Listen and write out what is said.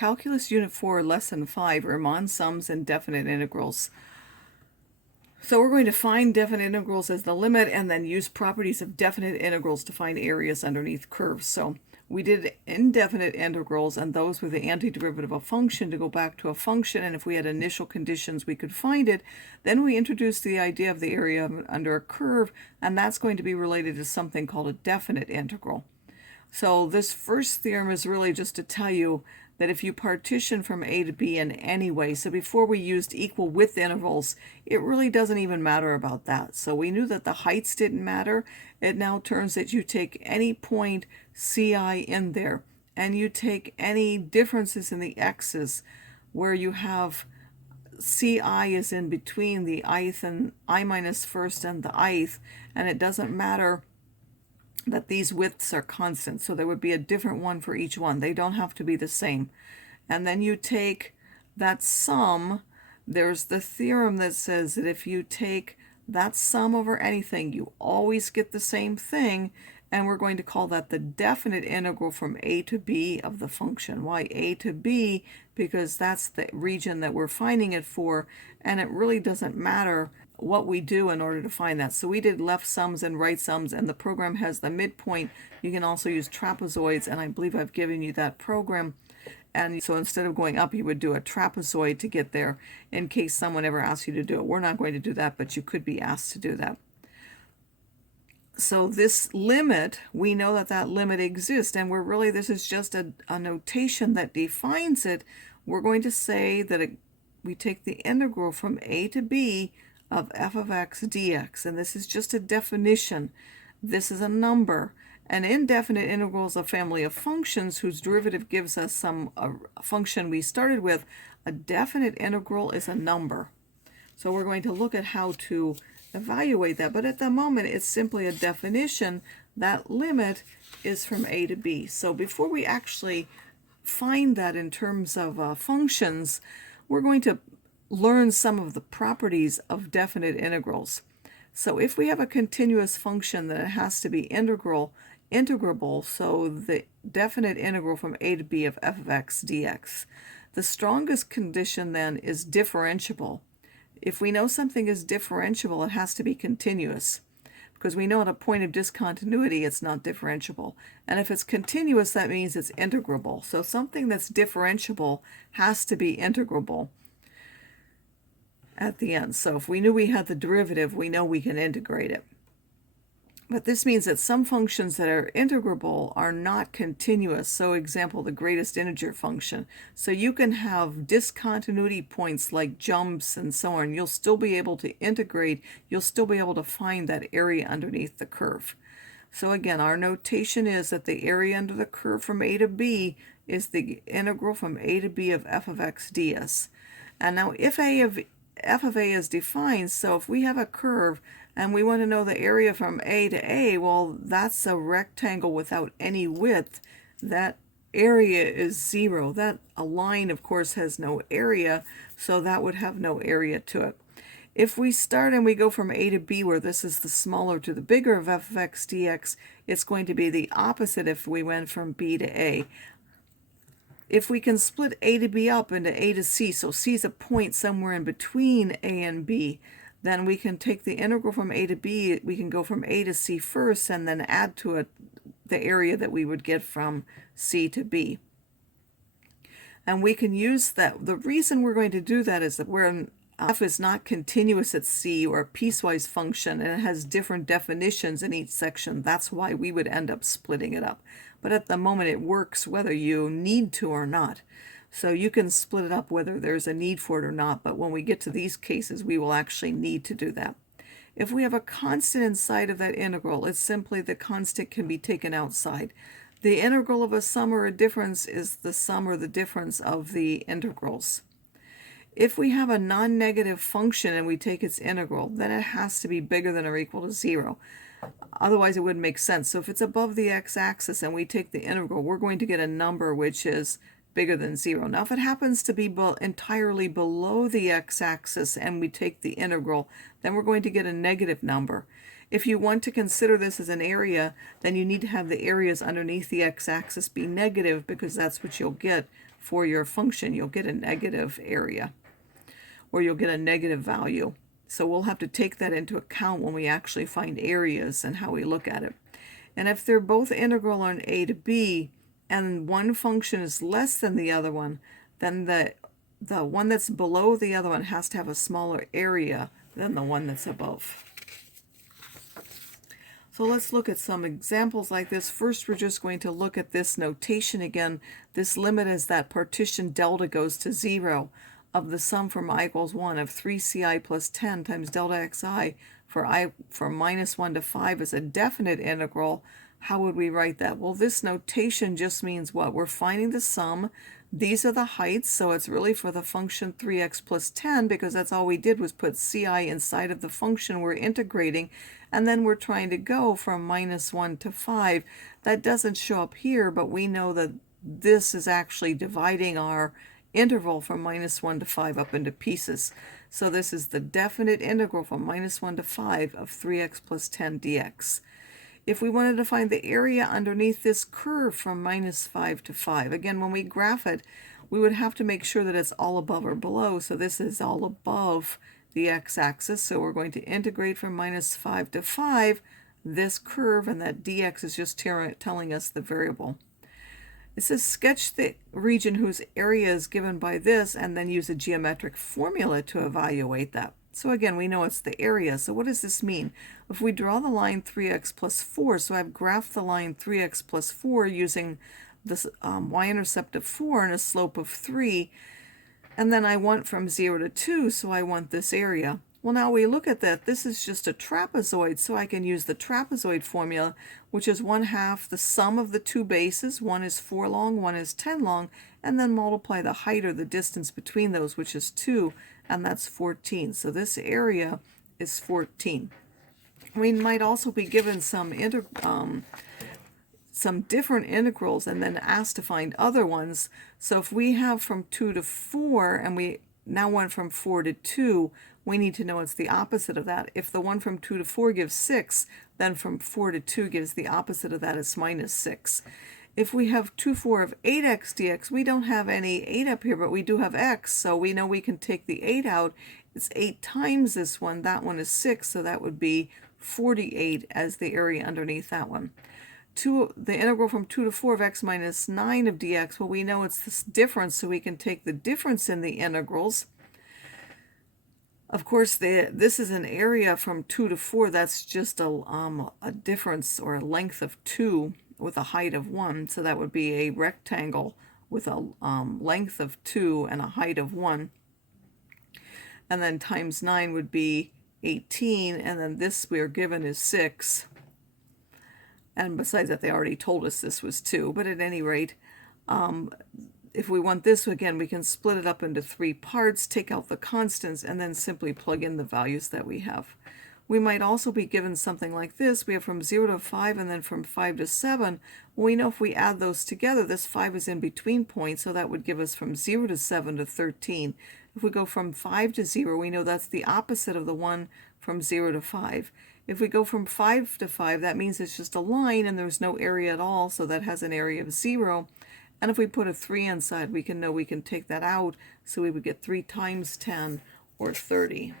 Calculus Unit 4, Lesson 5, Riemann sums and definite integrals. So we're going to find definite integrals as the limit and then use properties of definite integrals to find areas underneath curves. So we did indefinite integrals, and those were the antiderivative of a function to go back to a function, and if we had initial conditions we could find it. Then we introduced the idea of the area under a curve, and that's going to be related to something called a definite integral. So this first theorem is really just to tell you that if you partition from A to B in any way, so before we used equal width intervals, it really doesn't even matter about that. So we knew that the heights didn't matter. It now turns that you take any point CI in there, and you take any differences in the x's where you have CI is in between the ith and I minus first and the ith, and it doesn't matter that these widths are constant, so there would be a different one for each one. They don't have to be the same. And then you take that sum. There's the theorem that says that if you take that sum over anything, you always get the same thing, and we're going to call that the definite integral from A to B of the function. Why A to B? Because that's the region that we're finding it for, and it really doesn't matter what we do in order to find that. So we did left sums and right sums, and the program has the midpoint. You can also use trapezoids, and I believe I've given you that program. And so instead of going up, you would do a trapezoid to get there in case someone ever asks you to do it. We're not going to do that, but you could be asked to do that. So this limit, we know that that limit exists, and this is just a notation that defines it. We're going to say that we take the integral from A to B of f of x dx, and this is just a definition. This is a number. An indefinite integral is a family of functions whose derivative gives us some function we started with. A definite integral is a number. So we're going to look at how to evaluate that, but at the moment it's simply a definition. That limit is from A to B. So before we actually find that in terms of functions, we're going to learn some of the properties of definite integrals. So if we have a continuous function, then it has to be integrable, so the definite integral from A to B of f of x dx. The strongest condition then is differentiable. If we know something is differentiable, it has to be continuous, because we know at a point of discontinuity it's not differentiable. And if it's continuous, that means it's integrable. So something that's differentiable has to be integrable at the end. So if we knew we had the derivative, we know we can integrate it. But this means that some functions that are integrable are not continuous. So example, the greatest integer function. So you can have discontinuity points like jumps and so on. You'll still be able to integrate. You'll still be able to find that area underneath the curve. So again, our notation is that the area under the curve from A to B is the integral from A to B of f of x ds. And now if f of a is defined, so if we have a curve and we want to know the area from A to A, well, that's a rectangle without any width. That area is 0. A line, of course, has no area, so that would have no area to it. If we start and we go from A to B, where this is the smaller to the bigger of f of x dx, it's going to be the opposite if we went from B to A. If we can split A to B up into A to C, so C is a point somewhere in between A and B, then we can take the integral from A to B. We can go from A to C first and then add to it the area that we would get from C to B. And we can use that. The reason we're going to do that is that f is not continuous at C, or a piecewise function, and it has different definitions in each section. That's why we would end up splitting it up. But at the moment it works whether you need to or not. So you can split it up whether there's a need for it or not, but when we get to these cases we will actually need to do that. If we have a constant inside of that integral, it's simply the constant can be taken outside. The integral of a sum or a difference is the sum or the difference of the integrals. If we have a non-negative function and we take its integral, then it has to be bigger than or equal to 0. Otherwise it wouldn't make sense. So if it's above the x-axis and we take the integral, we're going to get a number which is bigger than 0. Now if it happens to be entirely below the x-axis and we take the integral, then we're going to get a negative number. If you want to consider this as an area, then you need to have the areas underneath the x-axis be negative, because that's what you'll get for your function, you'll get a negative area, or you'll get a negative value. So we'll have to take that into account when we actually find areas and how we look at it. And if they're both integral on a to b, and one function is less than the other one, then the one that's below the other one has to have a smaller area than the one that's above. So let's look at some examples like this. First, we're just going to look at this notation again. This limit is that partition delta goes to 0 of the sum from I equals 1 of 3ci plus 10 times delta xi for minus 1 to 5 is a definite integral. How would we write that? Well, this notation just means what? We're finding the sum. These are the heights, so it's really for the function 3x plus 10, because that's all we did was put ci inside of the function we're integrating, and then we're trying to go from minus 1 to 5. That doesn't show up here, but we know that this is actually dividing our interval from minus 1 to 5 up into pieces. So this is the definite integral from minus 1 to 5 of 3x plus 10 dx. If we wanted to find the area underneath this curve from minus 5 to 5, again, when we graph it, we would have to make sure that it's all above or below. So this is all above the x-axis. So we're going to integrate from minus 5 to 5 this curve, and that dx is just telling us the variable. It says sketch the region whose area is given by this, and then use a geometric formula to evaluate that. So again, we know it's the area. So what does this mean? If we draw the line 3x plus 4, so I've graphed the line 3x plus 4 using this y-intercept of 4 and a slope of 3, and then I want from 0 to 2, so I want this area. Well, now we look at that. This is just a trapezoid, so I can use the trapezoid formula, which is 1/2 the sum of the two bases. One is 4 long, one is 10 long, and then multiply the height, or the distance between those, which is 2, and that's 14. So this area is 14. We might also be given some different integrals and then asked to find other ones. So if we have from 2 to 4, and we now want from 4 to 2, we need to know it's the opposite of that. If the one from 2 to 4 gives 6, then from 4 to 2 gives the opposite of that, it's minus 6. If we have 2, 4 of 8x dx, we don't have any 8 up here, but we do have x, so we know we can take the 8 out. It's 8 times this one. That one is 6, so that would be 48 as the area underneath that one. The integral from 2 to 4 of x minus 9 of dx, well, we know it's this difference, so we can take the difference in the integrals. Of course, this is an area from 2 to 4. That's just a difference, or a length of 2 with a height of 1. So that would be a rectangle with a length of 2 and a height of 1. And then times 9 would be 18. And then this we're given is 6. And besides that, they already told us this was 2. But at any rate, if we want this, again, we can split it up into 3 parts, take out the constants, and then simply plug in the values that we have. We might also be given something like this. We have from 0 to 5 and then from 5 to 7. Well, we know if we add those together, this 5 is in between points, so that would give us from 0 to 7 to 13. If we go from 5 to 0, we know that's the opposite of the one from 0 to 5. If we go from 5 to 5, that means it's just a line and there's no area at all, so that has an area of 0. And if we put a 3 inside, we can know we can take that out, so we would get 3 times 10, or 30.